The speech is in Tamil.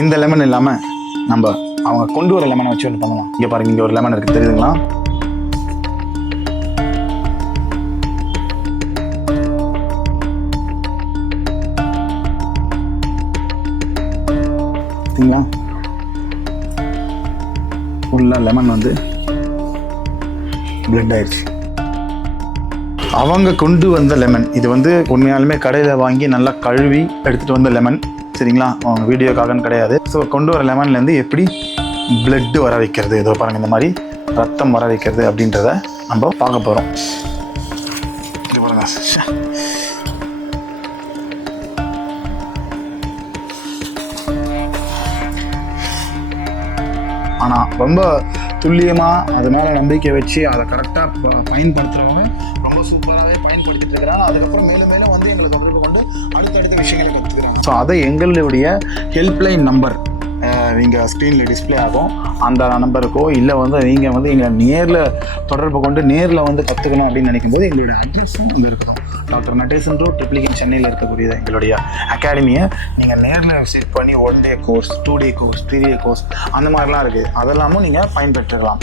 இந்த லெமன் இல்லாமல் நம்ம அவங்க கொண்டு வர லெமனை வச்சு ஒன்று பண்ணலாம். இங்கே பாருங்க இங்கே ஒரு லெமன் இருக்குது தெரியுதுங்களா? பார்த்தீங்களா ஃபுல்லாக லெமன் வந்து பிளட் ஆயிடுச்சு அவங்க கொண்டு வந்த லெமன் இது வந்து உண்மையாலுமே கடையில் வாங்கி நல்லா கழுவி எடுத்துகிட்டு வந்த லெமன் சரிங்களா? அவங்க வீடியோக்காகன்னு கிடையாது. ஸோ கொண்டு வர லெமன்லேருந்து எப்படி பிளட்டு வர வைக்கிறது? இதோ பாருங்கள் இந்த மாதிரி ரத்தம் வர வைக்கிறது அப்படின்றத நம்ம பார்க்க போகிறோம் இது பாருங்கள் ஆனால் ரொம்ப துல்லியமாக அது மேலே நம்பிக்கை வச்சு அதை கரெக்டாக பயன்படுத்துகிறவங்க சூப்பராகவே இருக்கிறாங்க அதுக்கப்புறம் மேலும் மேலும் வந்து எங்களை தொடர்பு கொண்டு அடுத்தடுத்த விஷயங்களை கற்றுக்கிறாங்க ஸோ அதை எங்களுடைய ஹெல்ப்லைன் நம்பர் நீங்கள் ஸ்க்ரீனில் டிஸ்ப்ளே ஆகும். அந்த நம்பருக்கோ இல்லை வந்து நீங்கள் வந்து எங்களை நேரில் தொடர்பு கொண்டு நேரில் வந்து கற்றுக்கணும் அப்படின்னு நினைக்கும்போது எங்களுடைய அட்ரஸும் இங்கே இருக்கும் டாக்டர் நடேசன் ரோ ட்ரிப்ளிகன் சென்னையில் இருக்கக்கூடிய எங்களுடைய அகாடமியை நீங்கள் நேரில் விசிட் பண்ணி one day course two day course three day course அந்த மாதிரிலாம் இருக்குது அதெல்லாமும் நீங்கள் பயன்பெற்றுக்கலாம்.